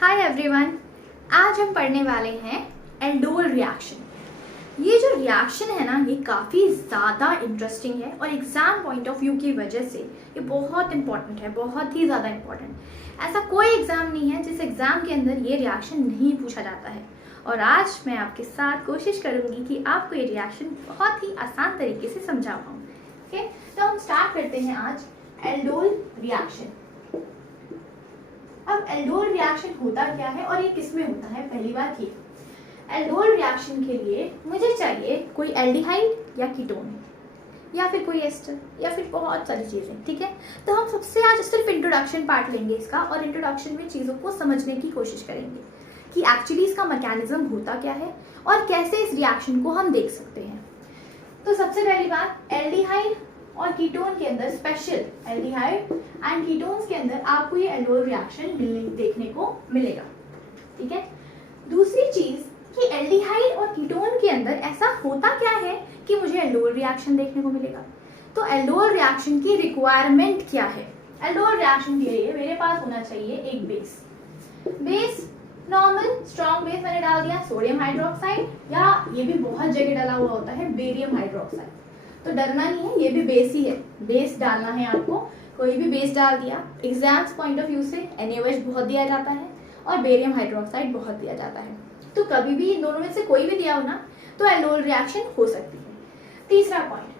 Hi everyone, आज हम पढ़ने वाले हैं एल्डोल रिएक्शन। ये जो रिएक्शन है ना, ये काफ़ी ज़्यादा इंटरेस्टिंग है और एग्ज़ाम पॉइंट ऑफ व्यू की वजह से ये बहुत इंपॉर्टेंट है, बहुत ही ज़्यादा इंपॉर्टेंट। ऐसा कोई एग्ज़ाम नहीं है जिस एग्ज़ाम के अंदर ये रिएक्शन नहीं पूछा जाता है। और आज मैं आपके साथ कोशिश करूँगी कि आपको ये रिएक्शन बहुत ही आसान तरीके से समझा पाऊँ। ओके, तो हम स्टार्ट करते हैं आज एल्डोल रिएक्शन। अब एल्डोल रिएक्शन होता क्या है और ये किस में होता है? पहली बात ये, एल्डोल रिएक्शन के लिए मुझे चाहिए कोई एल्डिहाइड या कीटोन या फिर कोई एस्टर या फिर बहुत सारी चीज़ें। ठीक है, तो हम सबसे आज सिर्फ इंट्रोडक्शन पार्ट लेंगे इसका, और इंट्रोडक्शन में चीज़ों को समझने की कोशिश करेंगे कि एक्चुअली इसका मैकेनिज्म होता क्या है और कैसे इस रिएक्शन को हम देख सकते हैं। तो सबसे पहली बात, एल्डिहाइड और कीटोन के अंदर, स्पेशल एल्डिहाइड एंड कीटोन्स के अंदर आपको ये एल्डोल रिएक्शन देखने को मिलेगा। ठीक है, दूसरी चीज कि एल्डिहाइड और कीटोन के अंदर ऐसा होता क्या है कि मुझे एल्डोल रिएक्शन देखने को मिलेगा। तो एल्डोल रिएक्शन की रिक्वायरमेंट क्या है? एल्डोल रिएक्शन के लिए मेरे पास होना चाहिए एक बेस नॉर्मल स्ट्रॉन्ग बेस मैंने डाल दिया सोडियम हाइड्रोक्साइड, या ये भी बहुत जगह डाला हुआ होता है बेरियम हाइड्रोक्साइड। तो डरना नहीं है, ये भी बेस ही है, बेस डालना है आपको। कोई भी बेस डाल दिया। एग्जाम्स पॉइंट ऑफ व्यू से NaOH बहुत दिया जाता है और बेरियम हाइड्रोक्साइड बहुत दिया जाता है। तो कभी भी इन दोनों में से कोई भी दिया हो ना, तो एल्डोल रिएक्शन हो सकती है। तीसरा पॉइंट,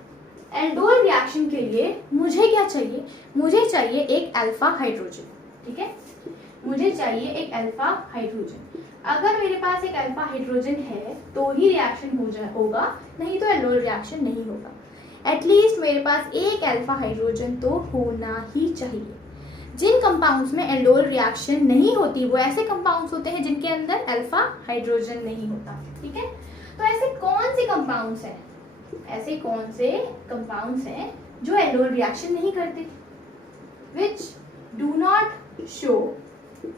एल्डोल रिएक्शन के लिए मुझे क्या चाहिए? मुझे चाहिए एक अल्फा हाइड्रोजन। ठीक है, मुझे चाहिए एक अल्फा हाइड्रोजन। अगर मेरे पास एक अल्फा हाइड्रोजन है तो ही रिएक्शन होगा, नहीं तो एल्डोल रिएक्शन नहीं होगा। एटलीस्ट मेरे पास एक अल्फा हाइड्रोजन तो होना ही चाहिए। जिन कंपाउंड्स में एल्डोल रिएक्शन नहीं होती वो ऐसे कंपाउंड्स होते हैं जिनके अंदर अल्फा हाइड्रोजन नहीं होता। ठीक है, तो ऐसे कौन से कंपाउंड्स हैं? ऐसे कौन से कंपाउंड्स हैं जो एल्डोल रिएक्शन नहीं करते? Which do not show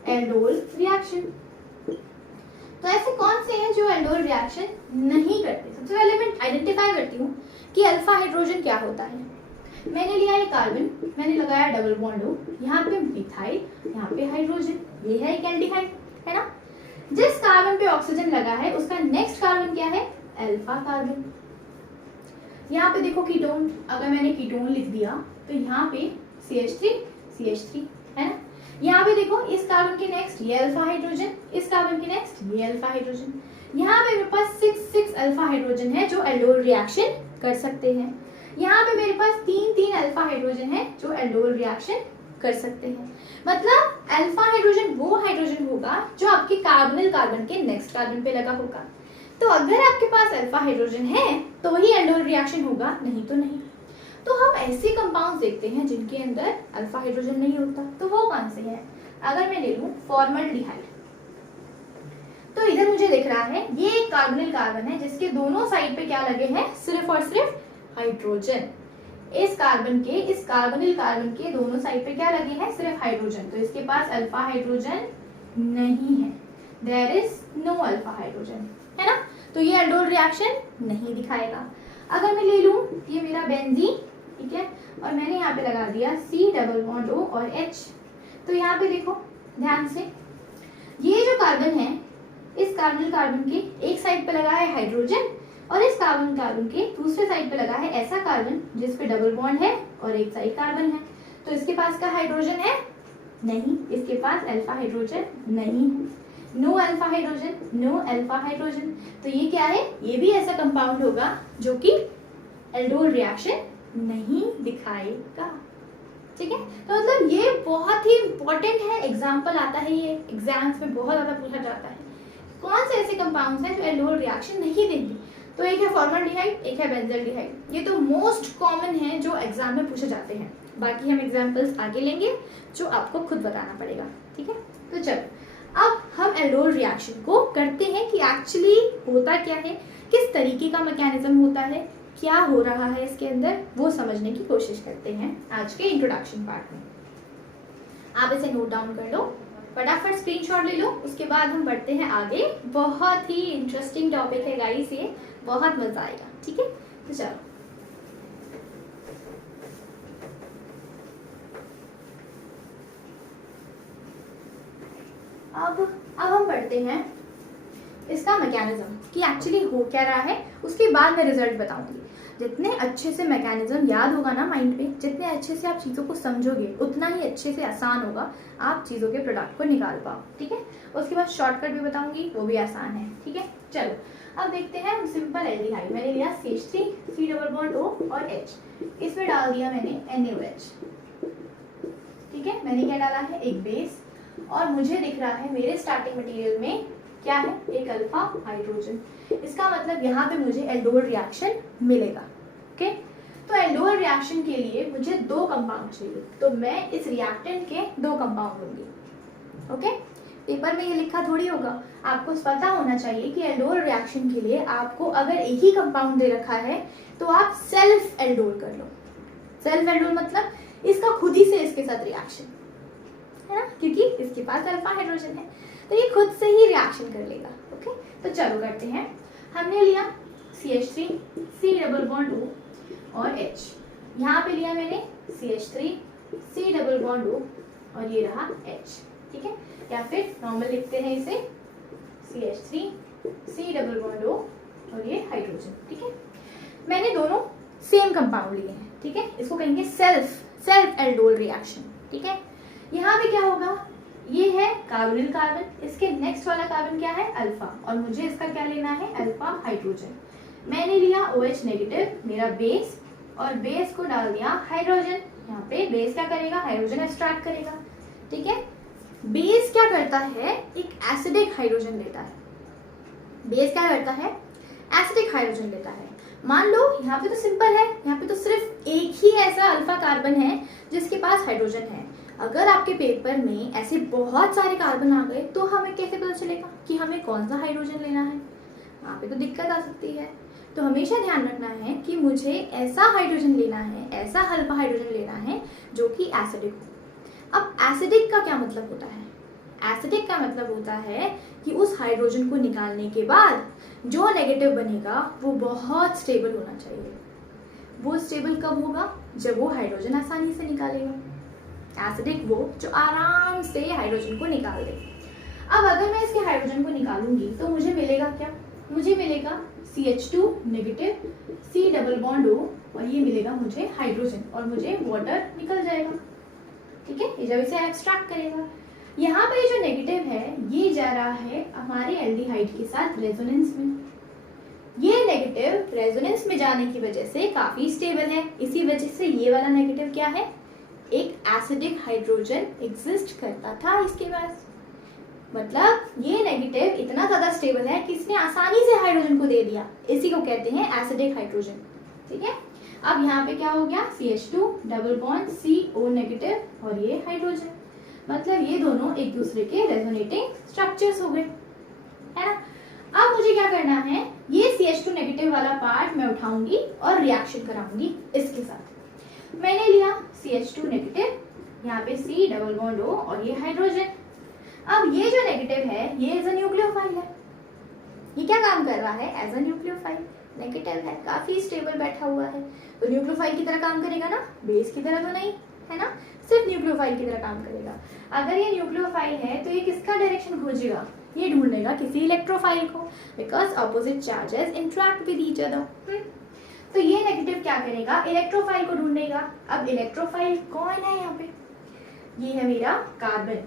aldol reaction. तो ऐसे कौन से हैं जो एल्डोल रिएक्शन नहीं करते? सबसे पहले मैं आइडेंटिफाई करती हूँ कि अल्फा हाइड्रोजन क्या होता है। मैंने लिया है कार्बन, मैंने लगाया डबल बॉन्ड O, यहाँ पे मिथाइल, यहाँ पे हाइड्रोजन, ये है एक एल्डिहाइड, है ना। जिस कार्बन पे ऑक्सीजन लगा है उसका नेक्स्ट कार्बन क्या है? Alpha carbon. यहाँ पे देखो कीटोन, अगर मैंने कीटोन लिख दिया तो यहाँ पे CH3 है ना। यहाँ पे देखो इस कार्बन के नेक्स्ट ये अल्फा हाइड्रोजन, इस कार्बन के नेक्स्ट ये अल्फा हाइड्रोजन। यहाँ पे मेरे पास 6 अल्फा हाइड्रोजन है जो एल्डोल रिएक्शन कर सकते हैं। यहाँ पे मेरे पास 3 अल्फा हाइड्रोजन है जो एल्डोल रिएक्शन कर सकते हैं। मतलब अल्फा हाइड्रोजन वो हाइड्रोजन होगा जो आपके कार्बोनिल कार्बन के नेक्स्ट कार्बन पे लगा होगा। तो अगर आपके पास अल्फा हाइड्रोजन है तो ही एल्डोल रिएक्शन होगा, नहीं तो नहीं। तो हम ऐसे कंपाउंड्स देखते हैं जिनके अंदर अल्फा हाइड्रोजन नहीं होता, तो वो कौन से हैं? अगर मैं ले लूं फॉर्मल्डिहाइड, तो इधर मुझे दिख रहा है ये एक कार्बोनिल कार्बन है जिसके दोनों साइड पे क्या लगे हैं? सिर्फ और सिर्फ हाइड्रोजन। इस कार्बोनिल कार्बन के दोनों साइड पे क्या लगे हैं? सिर्फ हाइड्रोजन। तो इसके पास अल्फा हाइड्रोजन नहीं है, there is no alpha hydrogen, है ना। तो ये एल्डोल रिएक्शन नहीं दिखाएगा। अगर मैं ले लूं ये मेरा बेंजीन, ठीक है, और मैंने यहाँ पे लगा दिया C डबल बॉन्ड O और H, तो यहाँ पे देखो ध्यान से, ये जो कार्बन है इस कार्बोनिल कार्बन के एक साइड पे लगा है हाइड्रोजन और इस कार्बन कार्बन के दूसरे साइड पे लगा है ऐसा कार्बन जिस पे डबल बॉन्ड है और एक साइड कार्बन है। तो इसके पास का हाइड्रोजन है? नहीं, इसके पास अल्फा हाइड्रोजन नहीं है। No alpha hydrogen, no alpha hydrogen. तो ये क्या है? ये भी ऐसा कंपाउंड होगा जो कि एल्डोल रिएक्शन नहीं दिखाएगा। ठीक है, तो मतलब ये बहुत ही इंपॉर्टेंट है, एग्जाम्पल आता है, ये एग्जाम्स में बहुत ज्यादा पूछा जाता है। कौन से ऐसे कंपाउंड्स हैं जो एल्डोल रिएक्शन नहीं देंगे? तो एक है फॉर्मल्डिहाइड, एक है बेंजल्डिहाइड। ये तो मोस्ट कॉमन है जो एग्जाम में पूछे जाते हैं। बाकी हम एग्जाम्पल्स आगे लेंगे जो आपको खुद बताना पड़ेगा। ठीक है, तो चलो अब हम एल्डोल रिएक्शन को करते हैं कि एक्चुअली होता क्या है, किस तरीके का मैकेनिज्म होता है, क्या हो रहा है इसके अंदर, वो समझने की कोशिश करते हैं आज के इंट्रोडक्शन पार्ट में। आप इसे नोट डाउन कर लो, फटाफट स्क्रीनशॉट ले लो, उसके बाद हम बढ़ते हैं आगे। बहुत ही इंटरेस्टिंग टॉपिक है गाइस, ये बहुत मजा आएगा। ठीक है, तो चलो अब हम पढ़ते हैं इसका मैकेनिज्म कि एक्चुअली हो क्या रहा है, उसके बाद मैं रिजल्ट बताऊंगी। जितने अच्छे से मैकेनिज्म याद होगा ना माइंड में, जितने अच्छे से आप चीज़ों को समझोगे, उतना ही अच्छे से आसान होगा आप चीज़ों के प्रोडक्ट को निकाल पाओ। ठीक है, उसके बाद शॉर्टकट भी बताऊंगी, वो भी आसान है। ठीक है, चलो अब देखते हैं सिंपल एल्डिहाइड। मैंने लिया CH3 C double bond O और H, इसमें डाल दिया मैंने NaOH। ठीक है, मैंने क्या डाला है, एक बेस, और मुझे दिख रहा है मेरे स्टार्टिंग मटेरियल में क्या है, एक अल्फा हाइड्रोजन। इसका मतलब यहाँ पे मुझे एल्डोल रिएक्शन मिलेगा। ओके, तो एल्डोल रिएक्शन के लिए मुझे 2 कंपाउंड चाहिए, तो मैं इस रिएक्टेंट के 2 कंपाउंड लूंगी। ओके, पेपर में ये लिखा थोड़ी होगा, आपको पता होना चाहिए कि एल्डोल रिएक्शन के लिए आपको अगर एक ही कंपाउंड दे रखा है तो आप सेल्फ एल्डोल कर लो। सेल्फ एल्डोल मतलब इसका खुद ही से इसके साथ रिएक्शन है ना, क्योंकि इसके पास अल्फा हाइड्रोजन है, तो ये खुद से ही रिएक्शन कर लेगा। ओके, तो चलो करते हैं। हमने लिया CH3 C double bond O और H, यहाँ पे लिया मैंने CH3 C double bond O और ये रहा H। ठीक है, या फिर नॉर्मल लिखते हैं इसे CH3 C double bond O और ये हाइड्रोजन। ठीक है, मैंने दोनों सेम कंपाउंड लिए हैं। ठीक है, इसको कहेंगे सेल्फ एल्डोल रिएक्शन। ठीक है, यहाँ पे क्या होगा, ये है कार्बोनिल कार्बन, इसके नेक्स्ट वाला कार्बन क्या है, अल्फा, और मुझे इसका क्या लेना है, अल्फा हाइड्रोजन। मैंने लिया OH नेगेटिव, मेरा बेस, और बेस को डाल दिया हाइड्रोजन। यहाँ पे बेस क्या करेगा, हाइड्रोजन एक्सट्रैक्ट करेगा। ठीक है, बेस क्या करता है, एक एसिडिक हाइड्रोजन लेता है। बेस क्या करता है, एसिडिक हाइड्रोजन लेता है। मान लो यहाँ पे तो सिंपल है, यहाँ पे तो सिर्फ एक ही ऐसा अल्फा कार्बन है जिसके पास हाइड्रोजन है। अगर आपके पेपर में ऐसे बहुत सारे कार्बन आ गए तो हमें कैसे पता चलेगा कि हमें कौन सा हाइड्रोजन लेना है, यहाँ पे तो दिक्कत आ सकती है। तो हमेशा ध्यान रखना है कि मुझे ऐसा हाइड्रोजन लेना है, ऐसा अल्फा हाइड्रोजन लेना है जो कि एसिडिक हो। अब एसिडिक का क्या मतलब होता है, एसिडिक का मतलब होता है कि उस हाइड्रोजन को निकालने के बाद जो नेगेटिव बनेगा वो बहुत स्टेबल होना चाहिए। वो स्टेबल कब होगा, जब वो हाइड्रोजन आसानी से निकालेगा। एसिडिक वो जो आराम से हाइड्रोजन को निकाल दे। अब अगर मैं इसके हाइड्रोजन को निकालूंगी तो मुझे मिलेगा क्या, मुझे मिलेगा CH2 negative C double bond O, और ये मिलेगा मुझे हाइड्रोजन, और मुझे वाटर निकल जाएगा। ठीक है, ये जब इसे एक्सट्रैक्ट करेगा, यहाँ पर जो नेगेटिव है ये जा रहा है हमारे एल्डिहाइड के साथ रेजोनेंस में। ये नेगेटिव रेजोनेंस में जाने की वजह से काफी स्टेबल है, इसी वजह से ये वाला नेगेटिव क्या है, एक एसिडिक हाइड्रोजन एग्जिस्ट करता था इसके पास। मतलब ये नेगेटिव इतना ज्यादा स्टेबल है कि इसने आसानी से हाइड्रोजन को दे दिया, इसी को कहते हैं एसिडिक हाइड्रोजन। ठीक है, अब यहाँ पे क्या हो गया, CH2 double bond CO negative और ये हाइड्रोजन, मतलब ये दोनों एक दूसरे के रेजोनेटिंग स्ट्रक्चर्स हो गए, है ना। अब मुझे क्या करना है, ये CH2 नेगेटिव वाला पार्ट मैं उठाऊंगी और रिएक्शन कराऊंगी इसके साथ। मैंने लिया CH2 नेगेटिव, यहाँ पे C डबल बॉन्ड O और ये हाइड्रोजन। अब ये जो नेगेटिव है ये एज अ न्यूक्लियोफाइल है, ये क्या काम कर रहा है, एज अ न्यूक्लियोफाइल। नेगेटिव है, काफी स्टेबल बैठा हुआ है, तो न्यूक्लियोफाइल की तरह काम करेगा ना, बेस की तरह तो नहीं, है ना, सिर्फ न्यूक्लियोफाइल की तरह काम करेगा। अगर ये न्यूक्लियोफाइल है तो ये किसका डायरेक्शन खोजेगा, ये ढूंढेगा किसी इलेक्ट्रोफाइल को, because opposite charges interact with each other. तो ये नेगेटिव क्या करेगा, इलेक्ट्रोफाइल को ढूंढेगा। अब इलेक्ट्रोफाइल कौन है यहाँ पे, ये है मेरा कार्बन।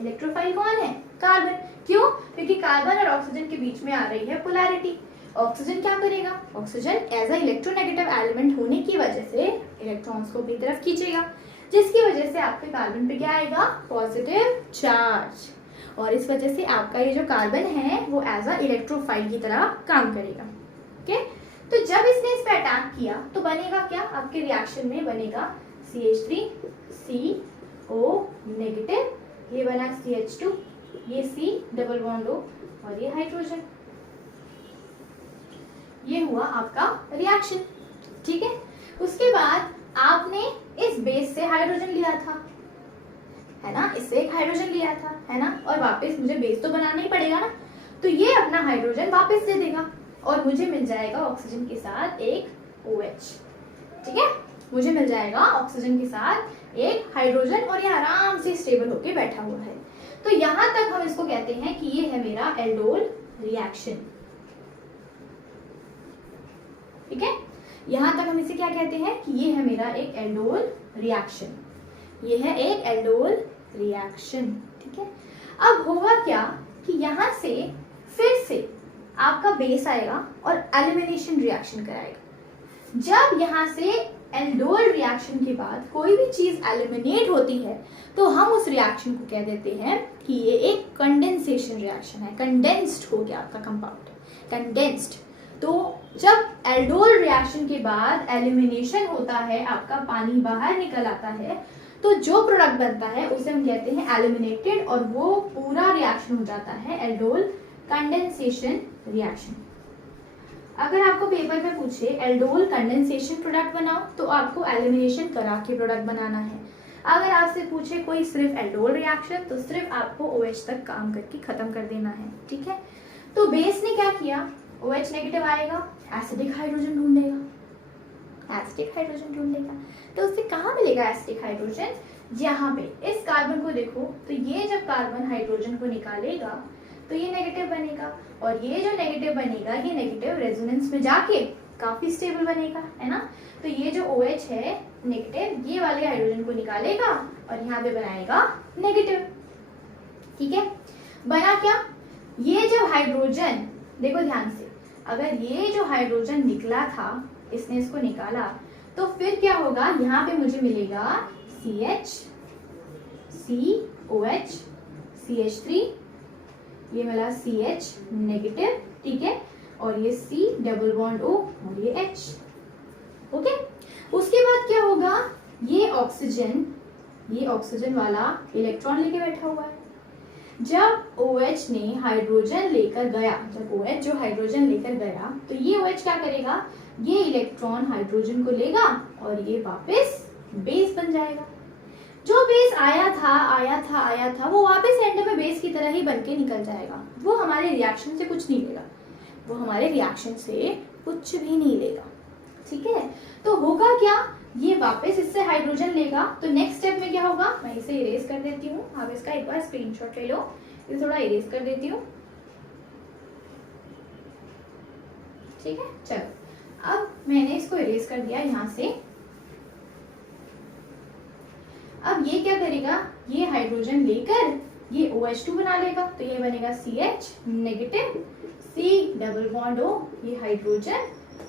इलेक्ट्रोफाइल कौन है, कार्बन। क्यों, क्योंकि कार्बन और ऑक्सीजन के बीच में आ रही है पोलैरिटी। ऑक्सीजन क्या करेगा, oxygen as a electronegative element होने की वजह से इलेक्ट्रॉन्स को अपनी तरफ खींचेगा, जिसकी वजह से आपके कार्बन पे क्या आएगा, पॉजिटिव चार्ज, और इस वजह से आपका ये जो कार्बन है वो एज अ इलेक्ट्रोफाइल की तरह काम करेगा। ओके, तो जब इसने इस पे अटैक किया तो बनेगा क्या, आपके रिएक्शन में बनेगा CH3CO नेगेटिव, ये बना CH2, ये C डबल बॉन्ड O और ये हाइड्रोजन। ये हुआ आपका रिएक्शन। ठीक है, उसके बाद आपने इस बेस से हाइड्रोजन लिया था, है ना, इससे एक हाइड्रोजन लिया था, है ना, और वापस मुझे बेस तो बनाना ही पड़ेगा ना, तो ये अपना हाइड्रोजन वापस दे देगा और मुझे मिल जाएगा ऑक्सीजन के साथ एक OH। ठीक है, मुझे मिल जाएगा ऑक्सीजन के साथ एक हाइड्रोजन, और ये आराम से स्टेबल होके बैठा हुआ है। तो यहां तक हम इसको कहते हैं कि ये है मेरा एल्डोल रिएक्शन। ठीक है, यहां तक हम इसे क्या कहते हैं कि ये है मेरा एक एल्डोल रिएक्शन, ये है एक एल्डोल रिएक्शन। ठीक है, अब होगा क्या कि यहां से फिर से आपका बेस आएगा और एलिमिनेशन रिएक्शन कराएगा। जब यहां से एल्डोल रिएक्शन के बाद कोई भी चीज एलिमिनेट होती है तो हम उस रिएक्शन को कह देते हैं कि ये एक कंडेंसेशन रिएक्शन है। कंडेंस्ड हो गया आपका कंपाउंड, कंडेंस्ड। तो जब एल्डोल रिएक्शन के बाद एलिमिनेशन होता है, आपका पानी बाहर निकल आता है, तो जो प्रोडक्ट बनता है उसे हम कहते हैं एलिमिनेटेड, और वो पूरा रिएक्शन हो जाता है एल्डोल कंडेंसेशन रिएक्शन। अगर आपको पेपर में पूछे एल्डोल कंडेंसेशन प्रोडक्ट बनाओ तो आपको एलिमिनेशन करा के प्रोडक्ट बनाना है। अगर आपसे पूछे कोई सिर्फ एल्डोल रिएक्शन तो सिर्फ आपको OH तक काम करके खत्म कर देना है। ठीक है, तो बेस ने क्या किया, OH नेगेटिव आएगा, एसिडिक हाइड्रोजन ढूंढेगा, एसिडिक हाइड्रोजन ढूंढेगा। तो उससे कहाँ मिलेगा एसिडिक हाइड्रोजन, यहाँ पे इस कार्बन को देखो, तो ये जब कार्बन हाइड्रोजन को निकालेगा तो ये नेगेटिव बनेगा, और ये जो नेगेटिव बनेगा ये नेगेटिव रेजोनेंस में जाके काफी स्टेबल बनेगा, है ना। तो ये जो OH है नेगेटिव, ये वाले हाइड्रोजन को निकालेगा और यहाँ पे बनाएगा नेगेटिव। ठीक है, बना क्या, ये जब हाइड्रोजन, देखो ध्यान से, अगर ये जो हाइड्रोजन निकला था, इसने इसको निकाला, तो फिर क्या होगा, यहाँ पे मुझे मिलेगा CH, COH, CH3, ये मिला CH नेगेटिव। ठीक है, और ये C डबल बॉन्ड O और ये H। ओके, उसके बाद क्या होगा, ये ऑक्सीजन वाला इलेक्ट्रॉन लेके बैठा हुआ है। जब OH ने हाइड्रोजन लेकर गया, जब OH जो हाइड्रोजन लेकर गया, तो ये OH क्या करेगा, ये इलेक्ट्रॉन हाइड्रोजन को लेगा और ये वापस बेस बन जाएगा। जो बेस आया था वो वापस एंड में बेस की तरह ही बन के निकल जाएगा। वो हमारे रिएक्शन से कुछ नहीं लेगा, वो हमारे रिएक्शन से कुछ भी नहीं लेगा। ठीक है, तो होगा क्या, ये वापस इससे हाइड्रोजन लेगा। तो नेक्स्ट स्टेप में क्या होगा, मैं इसे इरेज कर देती हूँ, आप इसका एक बार स्क्रीनशॉट ले लो, इसे थोड़ा इरेज कर देती हूँ। ठीक है, चलो अब मैंने इसको इरेज कर दिया यहाँ से। अब ये क्या करेगा, ये हाइड्रोजन लेकर ये OH2 बना लेगा, तो ये बनेगा CH negative, C double bond O, ये हाइड्रोजन,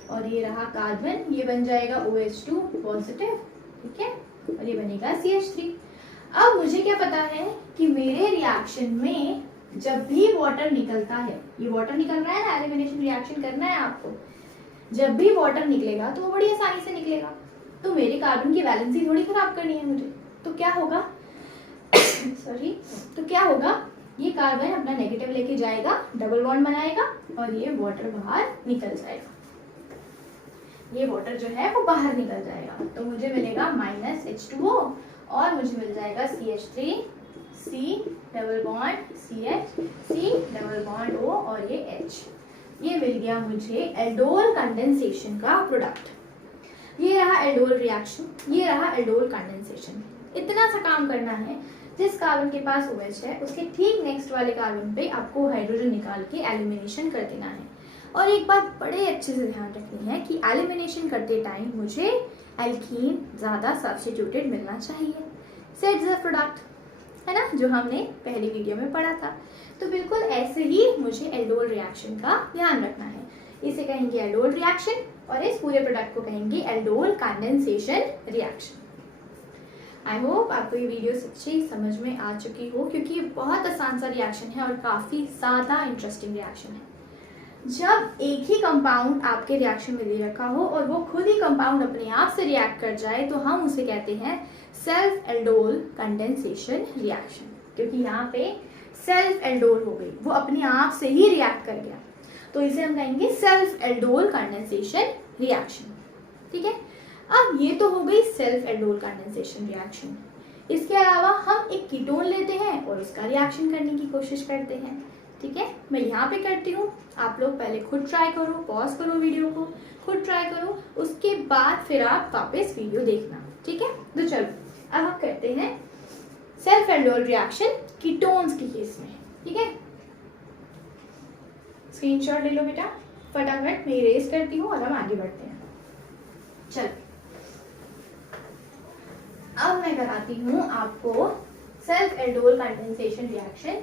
और ये रहा कार्बन, ये बन जाएगा OH2 पॉजिटिव। ठीक है, और ये बनेगा CH3। अब मुझे क्या पता है कि मेरे रिएक्शन में जब भी वाटर निकलता है, ये वाटर निकल रहा है ना, एलिमिनेशन रिएक्शन करना है आपको, जब भी वाटर निकलेगा तो वो बड़ी आसानी से निकलेगा। तो मेरे कार्बन की वैलेंसी थोड़ी खराब करनी है मुझे, तो क्या होगा सॉरी, तो क्या होगा, ये कार्बन अपना नेगेटिव लेके जाएगा, डबल बॉन्ड बनाएगा, और ये वाटर बाहर निकल जाएगा। ये वाटर जो है वो बाहर निकल जाएगा, तो मुझे मिलेगा -H2O, और मुझे मिल जाएगा CH3, C double bond CH, C double bond O, और ये H। ये मिल गया मुझे एल्डोल कंडेंसेशन का प्रोडक्ट। ये रहा एल्डोल रिएक्शन, ये रहा एल्डोल कंडेंसेशन। इतना सा काम करना है, जिस कार्बन के पास OH है उसके ठीक नेक्स्ट वाले कार्बन पे आपको हाइड्रोजन निकाल के एलिमिनेशन कर देना है। और एक बात बड़े अच्छे से ध्यान रखनी है कि एलिमिनेशन करते टाइम मुझे एल्कीन ज़्यादा सब्स्टिट्यूटेड मिलना चाहिए, सेट द प्रोडक्ट, है ना, जो हमने पहली वीडियो में पढ़ा था। तो बिल्कुल ऐसे ही मुझे एल्डोल रिएक्शन का ध्यान रखना है। इसे कहेंगे एल्डोल रिएक्शन, और इस पूरे प्रोडक्ट को कहेंगे aldol condensation reaction. I hope आपको ये वीडियो सच्ची समझ में आ चुकी हो, क्योंकि ये बहुत आसान सा रिएक्शन है और काफ़ी ज़्यादा इंटरेस्टिंग रिएक्शन है। जब एक ही कंपाउंड आपके रिएक्शन में दे रखा हो और वो खुद ही कंपाउंड अपने आप से रिएक्ट कर जाए, तो हम उसे कहते हैं सेल्फ एल्डोल कंडेंसेशन रिएक्शन, क्योंकि यहाँ पे सेल्फ एल्डोल हो गई, वो अपने आप से ही रिएक्ट कर गया, तो इसे हम कहेंगे सेल्फ एल्डोल कंडेंसेशन रिएक्शन। ठीक है, अब ये तो हो गई सेल्फ एल्डोल कंडेंसेशन रिएक्शन। इसके अलावा हम एक कीटोन लेते हैं और उसका रिएक्शन करने की कोशिश करते हैं। ठीक है, मैं यहाँ पे करती हूँ, आप लोग पहले खुद ट्राई करो, पॉज करो वीडियो को, खुद ट्राई करो, उसके बाद फिर आप वापस वीडियो देखना। ठीक है, तो चलो अब हम करते हैं सेल्फ एल्डोल रिएक्शन कीटोन्स के केस में, ठीक है। स्क्रीनशॉट ले लो बेटा फटाफट, मैं इरेज करती हूँ और हम आगे बढ़ते हैं। चल अब मैं कराती हूँ आपको self aldol condensation reaction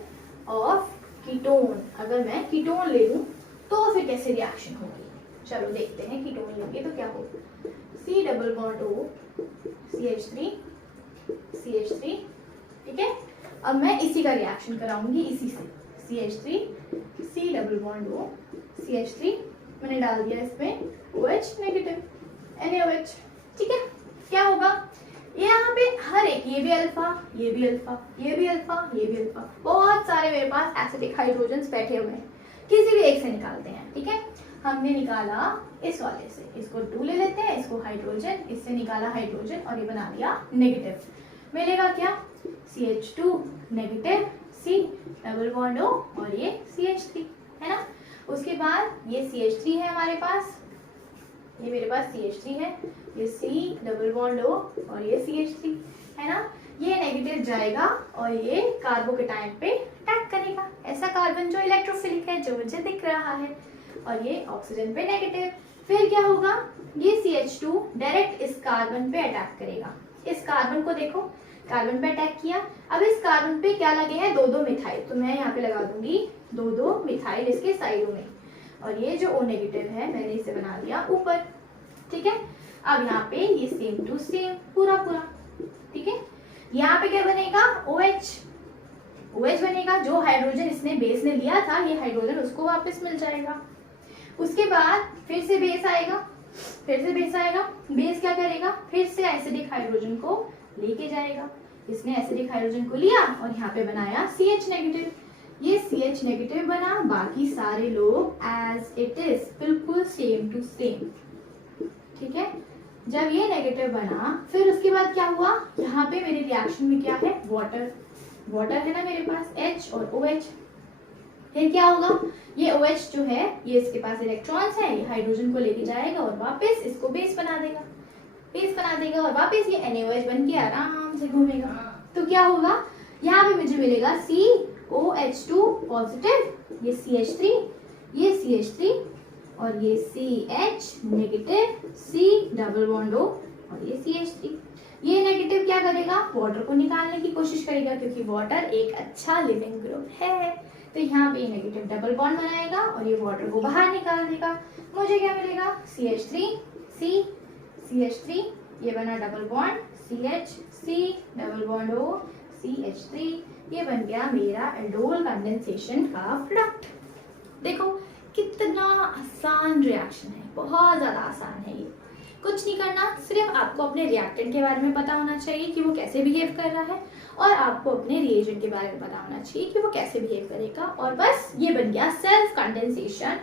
of ketone. अगर मैं कीटोन ले लूँ तो फिर कैसे रिएक्शन होगी, चलो देखते हैं। कीटोन लेंगे तो क्या होगा, C double bond O CH3 CH3, ठीक है। अब मैं इसी का रिएक्शन कराऊंगी, इसी से CH3 C double bond O CH3, मैंने डाल दिया इसमें OH नेगेटिव NaOH, ठीक है। क्या होगा, यहाँ पे हर एक, ये भी अल्फा, ये भी अल्फा, ये भी अल्फा, ये भी अल्फा, बहुत सारे मेरे पास एसिडिक हाइड्रोजन्स बैठे हुए हैं, किसी भी एक से निकालते हैं, ठीक है। हमने निकाला इस वाले से, इसको 2 ले लेते हैं, इसको हाइड्रोजन, इससे निकाला हाइड्रोजन और ये बना लिया नेगेटिव, मिलेगा क्या CH2 negative C double bond O और ये CH3 है ना। उसके बाद ये CH3 है हमारे पास, ये मेरे पास CH3 है, ये C डबल बॉन्ड O और ये CH3 है ना। ये नेगेटिव जाएगा और ये कार्बोकेटाइन पे अटैक करेगा, ऐसा कार्बन जो इलेक्ट्रोफिलिक है जो मुझे दिख रहा है, और ये ऑक्सीजन पे नेगेटिव। फिर क्या होगा, ये CH2 डायरेक्ट इस कार्बन पे अटैक करेगा, इस कार्बन को देखो, कार्बन पे अटैक किया। अब इस कार्बन पे क्या लगे हैं, 2-2 मिथाइल, तो मैं यहाँ पे लगा दूंगी 2-2 मिथाइल इसके साइडों में, और ये जो O नेगेटिव है मैंने इसे बना दिया ऊपर, ठीक है। अब यहाँ पे ये सेम टू सेम पूरा पूरा, ठीक है। यहाँ पे क्या बनेगा, OH बनेगा, जो हाइड्रोजन इसने बेस ने लिया था, ये हाइड्रोजन उसको वापस मिल जाएगा। उसके बाद फिर से बेस आएगा, बेस क्या करेगा, फिर से एसिडिक हाइड्रोजन को लेके जाएगा, इसने एसिडिक हाइड्रोजन को लिया और यहाँ पे बनाया CH नेगेटिव, ये CH नेगेटिव बना, बाकी सारे लोग एज इट इज बिल्कुल सेम टू सेम, ठीक है। जब ये नेगेटिव बना, फिर उसके बाद क्या हुआ, यहाँ पे मेरे रिएक्शन में क्या है, वाटर है ना मेरे पास, H और OH। फिर क्या होगा, ये OH जो है ये इसके पास इलेक्ट्रॉन्स है, ये हाइड्रोजन को लेके जाएगा और वापस इसको बेस बना देगा और वापस ये NaOH बन के आराम से घूमेगा। तो क्या होगा, यहाँ पे मुझे मिलेगा COH2 पॉजिटिव, ये CH3, ये CH3 और ये CH negative C double bond O और ये CH3। ये नेगेटिव क्या करेगा, वाटर को निकालने की कोशिश करेगा, क्योंकि वाटर एक अच्छा लिविंग ग्रुप है। तो यहाँ पे ये नेगेटिव डबल बॉन्ड बनाएगा और ये वाटर को बाहर निकाल देगा। मुझे क्या मिलेगा, CH3 C CH3, ये बना double bond CH C double bond O CH3, ये बन गया मेरा एल्डोल कंडेंसेशन का प्रोडक्ट। देखो कितना आसान रिएक्शन है, बहुत ज़्यादा आसान है ये। कुछ नहीं करना, सिर्फ आपको अपने रिएक्टेंट के बारे में पता होना चाहिए कि वो कैसे बिहेव कर रहा है, और आपको अपने रिएजेंट के बारे में पता होना चाहिए कि वो कैसे बिहेव करेगा, और बस ये बन गया सेल्फ कंडेंसेशन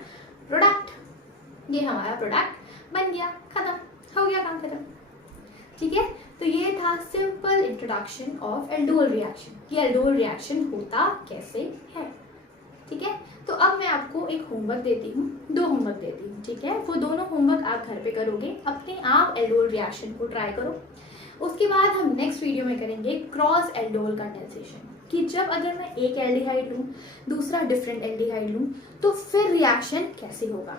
प्रोडक्ट। ये हमारा प्रोडक्ट बन गया, खत्म हो गया, काम खत्म, ठीक है। तो ये था simple introduction of aldol reaction, कि एल्डोल रिएक्शन होता कैसे है, ठीक है। तो अब मैं आपको एक होमवर्क देती हूँ, 2 होमवर्क देती हूँ, ठीक है। वो दोनों होमवर्क आप घर पे करोगे, अपने आप एल्डोल रिएक्शन को ट्राई करो। उसके बाद हम नेक्स्ट वीडियो में करेंगे क्रॉस एल्डोल कंडेंसेशन, कि जब अगर मैं एक एल्डिहाइड लूँ, दूसरा डिफरेंट एल्डिहाइड लूँ, तो फिर रिएक्शन कैसे होगा,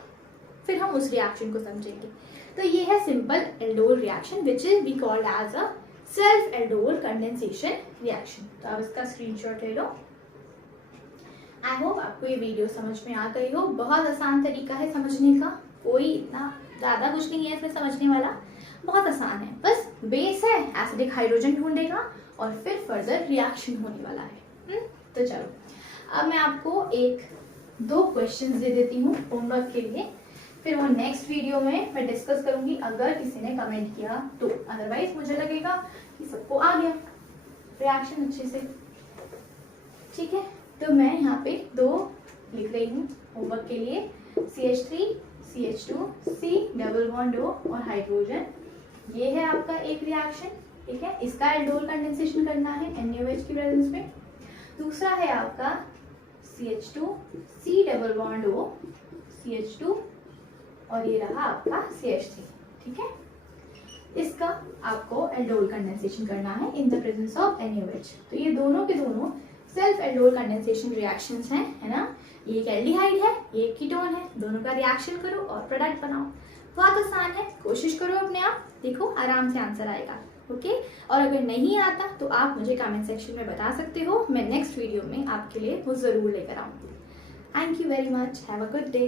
फिर हम उस रिएक्शन को समझेंगे। तो ये है simple aldol reaction which is we called as a self aldol condensation reaction. तो आप इसका स्क्रीनशॉट ले लो। आई होप आपको ये वीडियो समझ में आ गई हो। बहुत आसान तरीका है समझने का, कोई इतना ज़्यादा कुछ नहीं है इसमें समझने वाला, बहुत आसान है। बस बेस है, एसिडिक हाइड्रोजन ढूंढेगा और फिर फर्दर रिएक्शन होने वाला है। तो चलो अब मैं आपको 1-2 क्वेश्चंस दे देती हूँ होमवर्क के लिए, फिर वो नेक्स्ट वीडियो में मैं डिस्कस करूंगी अगर किसी ने कमेंट किया तो, अदरवाइज मुझे लगेगा कि सबको आ गया रिएक्शन अच्छे से, ठीक है। तो मैं यहाँ पे 2 लिख रही हूँ होमवर्क के लिए, CH3 CH2 C double bond O और हाइड्रोजन, ये है आपका एक रिएक्शन, ठीक है। इसका एल्डोल कंडेंसेशन करना है NaOH की प्रेजेंस में। दूसरा है आपका CH2 C double bond O CH2 और ये रहा आपका CH3, ठीक है। इसका आपको एल्डोल कंडेंसेशन करना है in the presence of NaOH। तो ये दोनों के दोनों सेल्फ एल्डोल कंडेंसेशन रिएक्शंस हैं, है ना। ये एक एल्डिहाइड है, ये एक कीटोन है, दोनों का रिएक्शन करो और प्रोडक्ट बनाओ। बहुत आसान है, कोशिश करो अपने आप, देखो आराम से आंसर आएगा। ओके, और अगर नहीं आता तो आप मुझे कमेंट सेक्शन में बता सकते हो, मैं नेक्स्ट वीडियो में आपके लिए वो ज़रूर लेकर आऊँगी। Thank you very much, have a good day.